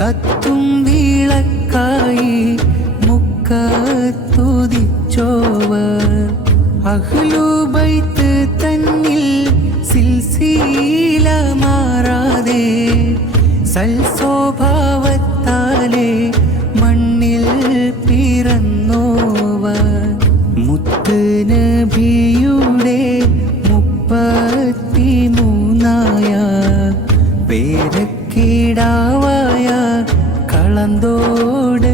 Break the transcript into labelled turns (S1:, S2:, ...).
S1: കത്തും വിളക്കായി മുക്കത്തുതിച്ചോവർ. അഹ്ലുബൈത്ത് തന്നിൽ സിൽസീല മാറാതെ സൽസ്വഭാവത്താലെ മണ്ണിൽ പിറന്നോവർ. മുത്ത് നബിയുടെ தாளந்தோடு